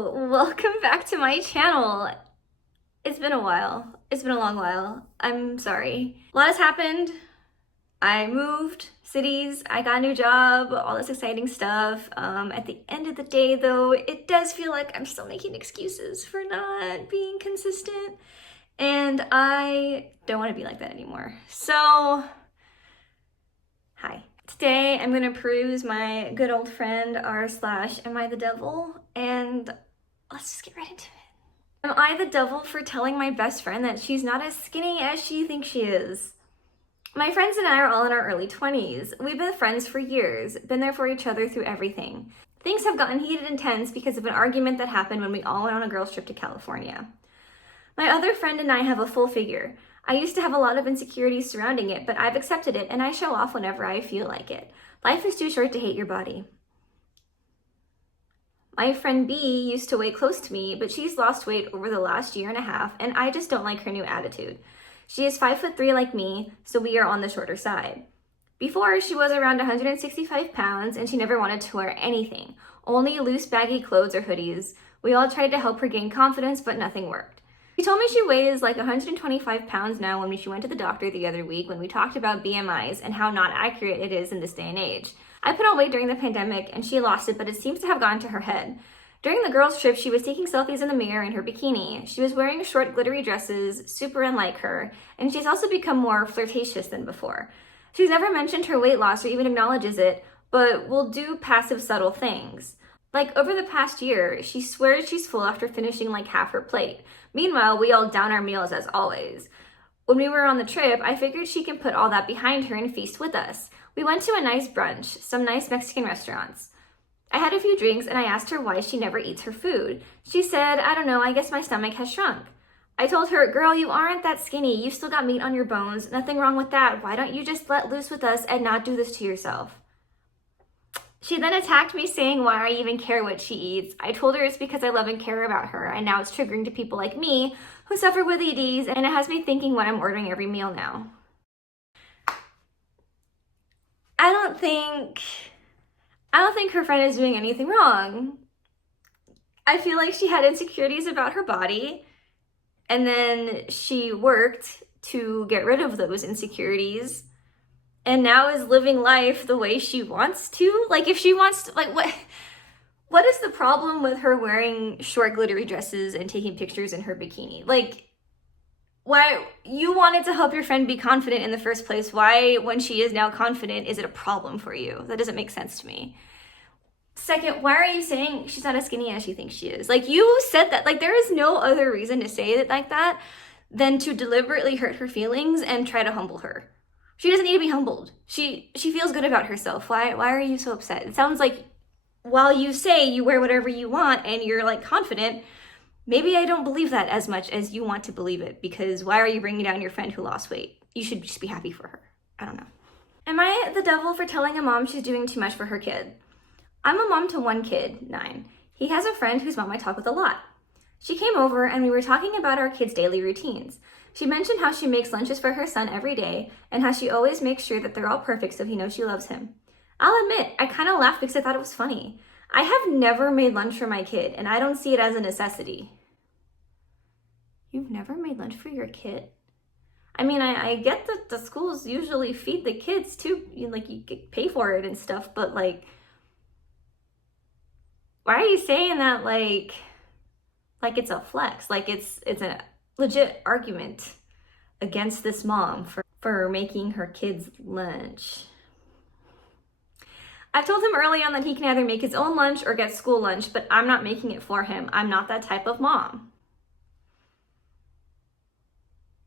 Hello, welcome back to my channel. It's been a while. It's been a long while. I'm sorry. A lot has happened. I moved cities, I got a new job, all this exciting stuff. At the end of the day though, it does feel like I'm still making excuses for not being consistent. And I don't want to be like that anymore. So, hi. Today I'm gonna peruse my good old friend r/AmItheDevil, and let's just get right into it. Am I the devil for telling my best friend that she's not as skinny as she thinks she is? My friends and I are all in our early 20s. We've been friends for years, been there for each other through everything. Things have gotten heated and tense because of an argument that happened when we all went on a girls' trip to California. My other friend and I have a full figure. I used to have a lot of insecurities surrounding it, but I've accepted it and I show off whenever I feel like it. Life is too short to hate your body. My friend B used to weigh close to me, but she's lost weight over the last year and a half, and I just don't like her new attitude. She is 5'3" like me, so we are on the shorter side. Before, she was around 165 pounds and she never wanted to wear anything, only loose baggy clothes or hoodies. We all tried to help her gain confidence, but nothing worked. She told me she weighs like 125 pounds now when she went to the doctor the other week when we talked about BMIs and how not accurate it is in this day and age. I put on weight during the pandemic and she lost it, but it seems to have gone to her head. During the girls' trip, she was taking selfies in the mirror in her bikini. She was wearing short glittery dresses, super unlike her, and she's also become more flirtatious than before. She's never mentioned her weight loss or even acknowledges it, but will do passive subtle things. Like over the past year, she swears she's full after finishing like half her plate. Meanwhile, we all down our meals as always. When we were on the trip, I figured she can put all that behind her and feast with us. We went to a nice brunch, some nice Mexican restaurants. I had a few drinks and I asked her why she never eats her food. She said, I don't know, I guess my stomach has shrunk. I told her, girl, you aren't that skinny. You still got meat on your bones. Nothing wrong with that. Why don't you just let loose with us and not do this to yourself? She then attacked me saying why I even care what she eats. I told her it's because I love and care about her, and now it's triggering to people like me who suffer with EDs, and it has me thinking what I'm ordering every meal now. I don't think her friend is doing anything wrong. I feel like she had insecurities about her body, and then she worked to get rid of those insecurities, and now is living life the way she wants to. Like, if she wants to, like, what is the problem with her wearing short glittery dresses and taking pictures in her bikini? Like, why you wanted to help your friend be confident in the first place? Why, when she is now confident, is it a problem for you? That doesn't make sense to me. Second, why are you saying she's not as skinny as she thinks she is? Like, you said that. Like, there is no other reason to say it like that than to deliberately hurt her feelings and try to humble her. She doesn't need to be humbled. She feels good about herself. Why are you so upset? It sounds like while you say you wear whatever you want and you're like confident, maybe I don't believe that as much as you want to believe it, because why are you bringing down your friend who lost weight? You should just be happy for her. I don't know. Am I the devil for telling a mom she's doing too much for her kid? I'm a mom to one kid, 9. He has a friend whose mom I talk with a lot. She came over and we were talking about our kids' daily routines. She mentioned how she makes lunches for her son every day and how she always makes sure that they're all perfect so he knows she loves him. I'll admit, I kind of laughed because I thought it was funny. I have never made lunch for my kid and I don't see it as a necessity. You've never made lunch for your kid? I mean, I get that the schools usually feed the kids too, you pay for it and stuff, but like, why are you saying that like it's a flex? Like it's a legit argument against this mom for making her kids lunch. I've told him early on that he can either make his own lunch or get school lunch, but I'm not making it for him. I'm not that type of mom.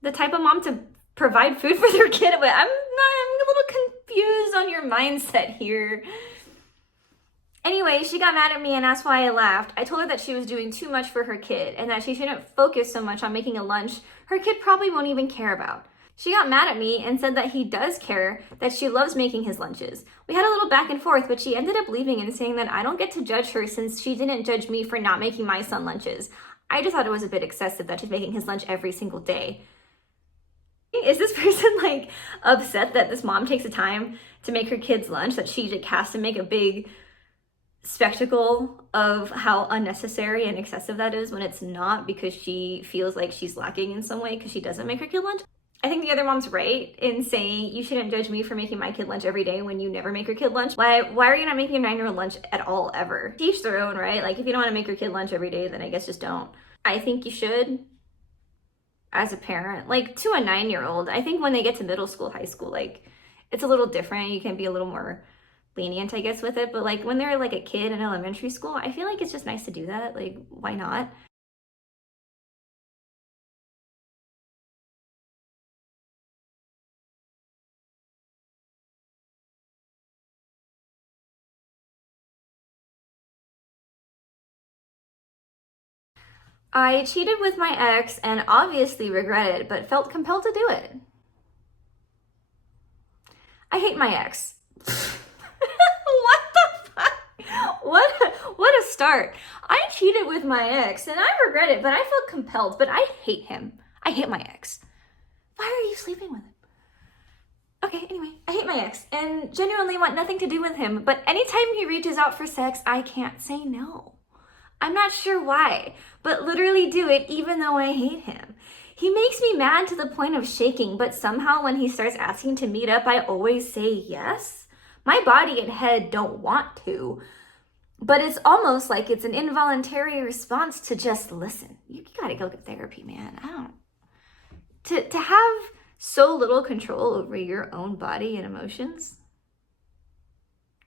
The type of mom to provide food for their kid, but I'm a little confused on your mindset here. Anyway, she got mad at me and asked why I laughed. I told her that she was doing too much for her kid and that she shouldn't focus so much on making a lunch her kid probably won't even care about. She got mad at me and said that he does care, that she loves making his lunches. We had a little back and forth, but she ended up leaving and saying that I don't get to judge her since she didn't judge me for not making my son lunches. I just thought it was a bit excessive that she's making his lunch every single day. Is this person like upset that this mom takes the time to make her kids lunch, that she like has to make a big spectacle of how unnecessary and excessive that is when it's not, because she feels like she's lacking in some way because she doesn't make her kid lunch. I think the other mom's right in saying you shouldn't judge me for making my kid lunch every day when you never make your kid lunch. Why are you not making your 9-year-old lunch at all, ever? Each their own, right? Like, if you don't want to make your kid lunch every day, then I guess just don't. I think you should, as a parent, like to a 9-year-old. I think when they get to middle school, high school, like it's a little different. You can be a little more lenient, I guess, with it. But like when they're like a kid in elementary school, I feel like it's just nice to do that. Like, why not? I cheated with my ex and obviously regret it, but felt compelled to do it. I hate my ex. What the fuck? What a start. I cheated with my ex and I regret it, but I felt compelled, but I hate him. I hate my ex. Why are you sleeping with him? Okay, anyway, I hate my ex and genuinely want nothing to do with him, but anytime he reaches out for sex, I can't say no. I'm not sure why, but literally do it even though I hate him. He makes me mad to the point of shaking, but somehow when he starts asking to meet up, I always say yes. My body and head don't want to, but it's almost like it's an involuntary response to just listen. You gotta go get therapy, man. I don't. To have so little control over your own body and emotions,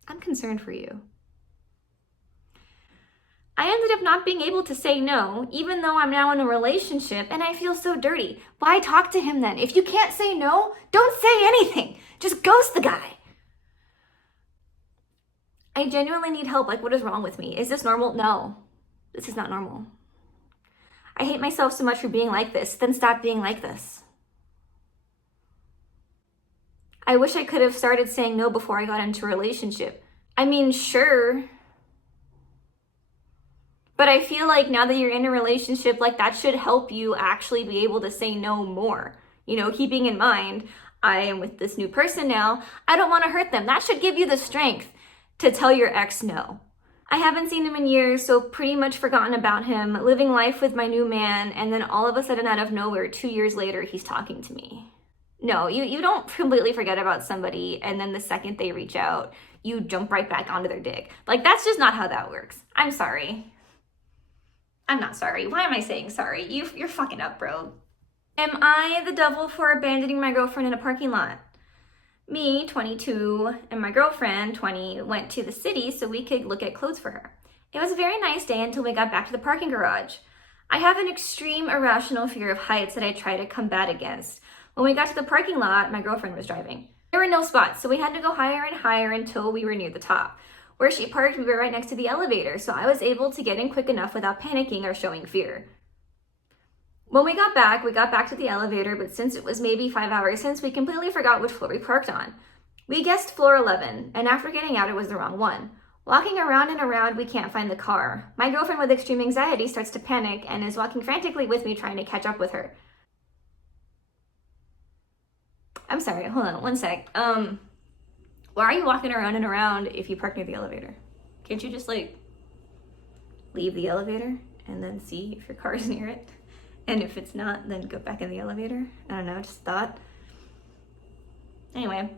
I'm concerned for you. I ended up not being able to say no, even though I'm now in a relationship, and I feel so dirty. Why talk to him then? If you can't say no, don't say anything. Just ghost the guy. I genuinely need help. Like, what is wrong with me? Is this normal? No, this is not normal. I hate myself so much for being like this. Then stop being like this. I wish I could have started saying no before I got into a relationship. I mean, sure. But I feel like now that you're in a relationship, like that should help you actually be able to say no more. You know, keeping in mind, I am with this new person now. I don't want to hurt them. That should give you the strength to tell your ex no. I haven't seen him in years, so pretty much forgotten about him, living life with my new man, and then all of a sudden out of nowhere, 2 years later, he's talking to me. No, you don't completely forget about somebody, and then the second they reach out, you jump right back onto their dick. Like, that's just not how that works. I'm sorry. I'm not sorry. Why am I saying sorry? You're fucking up, bro. Am I the devil for abandoning my girlfriend in a parking lot? Me, 22, and my girlfriend, 20, went to the city so we could look at clothes for her. It was a very nice day until we got back to the parking garage. I have an extreme irrational fear of heights that I try to combat against. When we got to the parking lot, my girlfriend was driving. There were no spots, so we had to go higher and higher until we were near the top. Where she parked, we were right next to the elevator, so I was able to get in quick enough without panicking or showing fear. When we got back to the elevator, but since it was maybe 5 hours since, we completely forgot which floor we parked on. We guessed floor 11, and after getting out, it was the wrong one. Walking around and around, we can't find the car. My girlfriend with extreme anxiety starts to panic and is walking frantically with me trying to catch up with her. I'm sorry, hold on one sec. Why are you walking around and around if you park near the elevator? Can't you just like leave the elevator and then see if your car is near it? And if it's not, then go back in the elevator? I don't know, just thought. Anyway,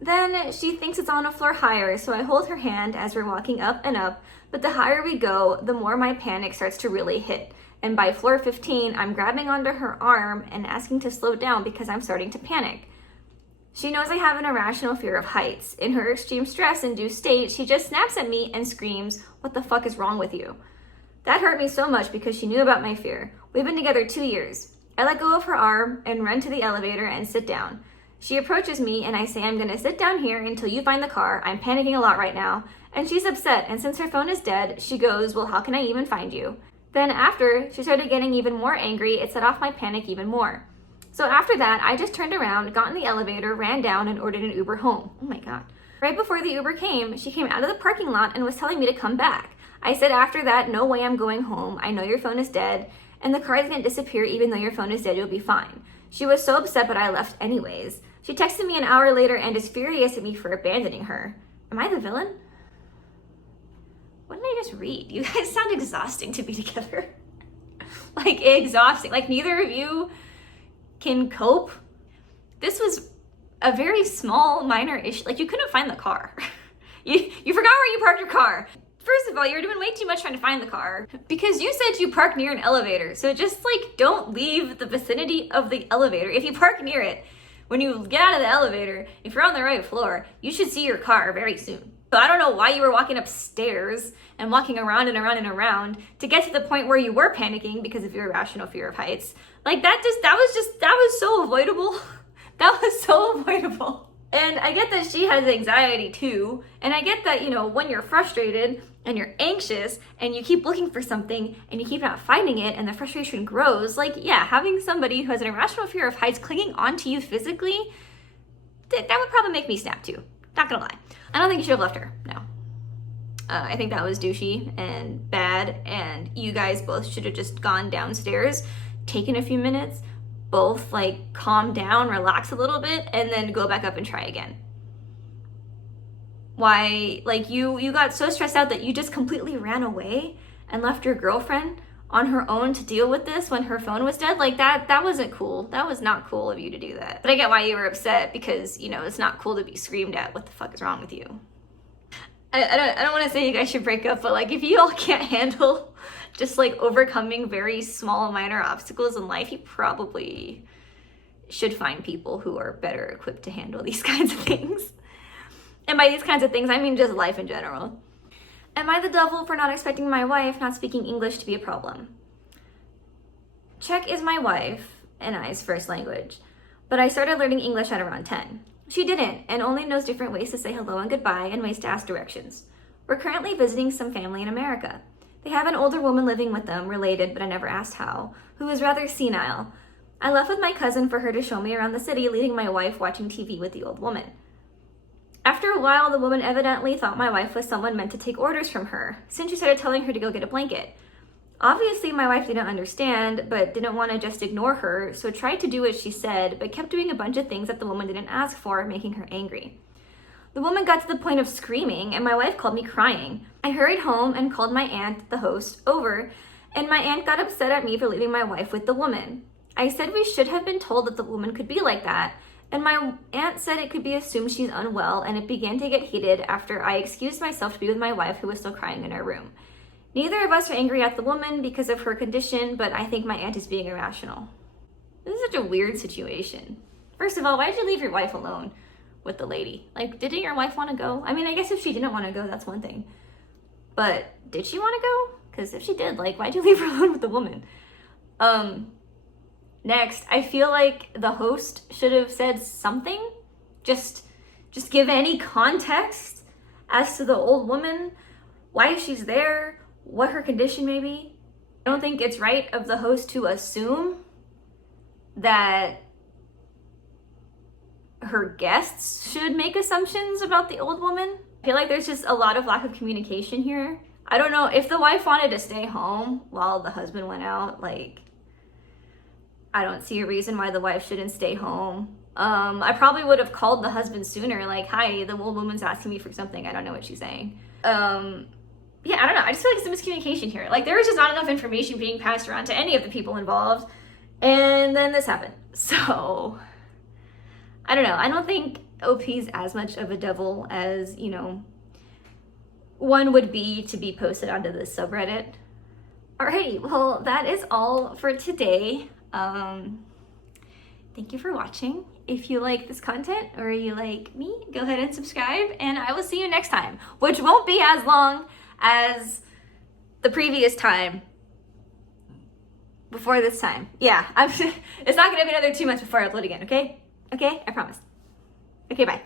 then she thinks it's on a floor higher, so I hold her hand as we're walking up and up, but the higher we go, the more my panic starts to really hit. And by floor 15, I'm grabbing onto her arm and asking to slow down because I'm starting to panic. She knows I have an irrational fear of heights. In her extreme stress-induced state, she just snaps at me and screams, "What the fuck is wrong with you?" That hurt me so much because she knew about my fear. We've been together 2 years. I let go of her arm and run to the elevator and sit down. She approaches me and I say, "I'm gonna sit down here until you find the car. I'm panicking a lot right now." And she's upset, and since her phone is dead, she goes, "Well, how can I even find you?" Then after she started getting even more angry, it set off my panic even more. So after that, I just turned around, got in the elevator, ran down, and ordered an Uber home. Oh my God. Right before the Uber came, she came out of the parking lot and was telling me to come back. I said after that, "No way I'm going home. I know your phone is dead, and the car is gonna disappear even though your phone is dead, you'll be fine." She was so upset, but I left anyways. She texted me an hour later and is furious at me for abandoning her. Am I the villain? what did I just read? You guys sound exhausting to be together. Like, exhausting. Like, neither of you can cope. This was a very small, minor issue. Like, you couldn't find the car. You forgot where you parked your car. First of all, you're doing way too much trying to find the car because you said you parked near an elevator. So just like, don't leave the vicinity of the elevator. If you park near it, when you get out of the elevator, if you're on the right floor, you should see your car very soon. So I don't know why you were walking upstairs and walking around and around and around to get to the point where you were panicking because of your irrational fear of heights. Like that was so avoidable. That was so avoidable. And I get that she has anxiety too. And I get that, you know, when you're frustrated and you're anxious and you keep looking for something and you keep not finding it and the frustration grows, like, yeah, having somebody who has an irrational fear of heights clinging onto you physically, that would probably make me snap too. Not gonna lie. I don't think you should have left her, no. I think that was douchey and bad, and you guys both should have just gone downstairs, taken a few minutes, both like calm down, relax a little bit, and then go back up and try again. Why, like you got so stressed out that you just completely ran away and left your girlfriend on her own to deal with this when her phone was dead? Like that wasn't cool. That was not cool of you to do that. But I get why you were upset because, you know, it's not cool to be screamed at. What the fuck is wrong with you? I don't want to say you guys should break up, but like if you all can't handle just like overcoming very small minor obstacles in life, you probably should find people who are better equipped to handle these kinds of things. And by these kinds of things, I mean just life in general. Am I the devil for not expecting my wife not speaking English to be a problem? Czech is my wife and I's first language, but I started learning English at around 10. She didn't, and only knows different ways to say hello and goodbye and ways to ask directions. We're currently visiting some family in America. They have an older woman living with them, related, but I never asked how, who is rather senile. I left with my cousin for her to show me around the city, leaving my wife watching TV with the old woman. After a while, the woman evidently thought my wife was someone meant to take orders from her, since she started telling her to go get a blanket. Obviously, my wife didn't understand, but didn't want to just ignore her, so tried to do what she said, but kept doing a bunch of things that the woman didn't ask for, making her angry. The woman got to the point of screaming, and my wife called me crying. I hurried home and called my aunt, the host, over, and my aunt got upset at me for leaving my wife with the woman. I said we should have been told that the woman could be like that, and my aunt said it could be assumed she's unwell, and it began to get heated after I excused myself to be with my wife, who was still crying in her room. Neither of us are angry at the woman because of her condition, but I think my aunt is being irrational. This is such a weird situation. First of all, why did you leave your wife alone with the lady? Like, didn't your wife want to go? I mean, I guess if she didn't want to go, that's one thing. But did she want to go? Because if she did, like, why'd you leave her alone with the woman? Next, I feel like the host should have said something. Just give any context as to the old woman, why she's there, what her condition may be. I don't think it's right of the host to assume that her guests should make assumptions about the old woman. I feel like there's just a lot of lack of communication here. I don't know if the wife wanted to stay home while the husband went out, like, I don't see a reason why the wife shouldn't stay home. I probably would have called the husband sooner, like, hi, the old woman's asking me for something, I don't know what she's saying. Yeah, I don't know. I just feel like it's a miscommunication here. Like, there was just not enough information being passed around to any of the people involved. And then this happened. So, I don't know. I don't think OP's as much of a devil as, you know, one would be to be posted onto this subreddit. Alrighty, well, that is all for today. Thank you for watching. If you like this content or you like me, go ahead and subscribe, and I will see you next time, which won't be as long as the previous time before this time. Yeah, it's not gonna be another 2 months before I upload again, okay? Okay, I promise. Okay, bye.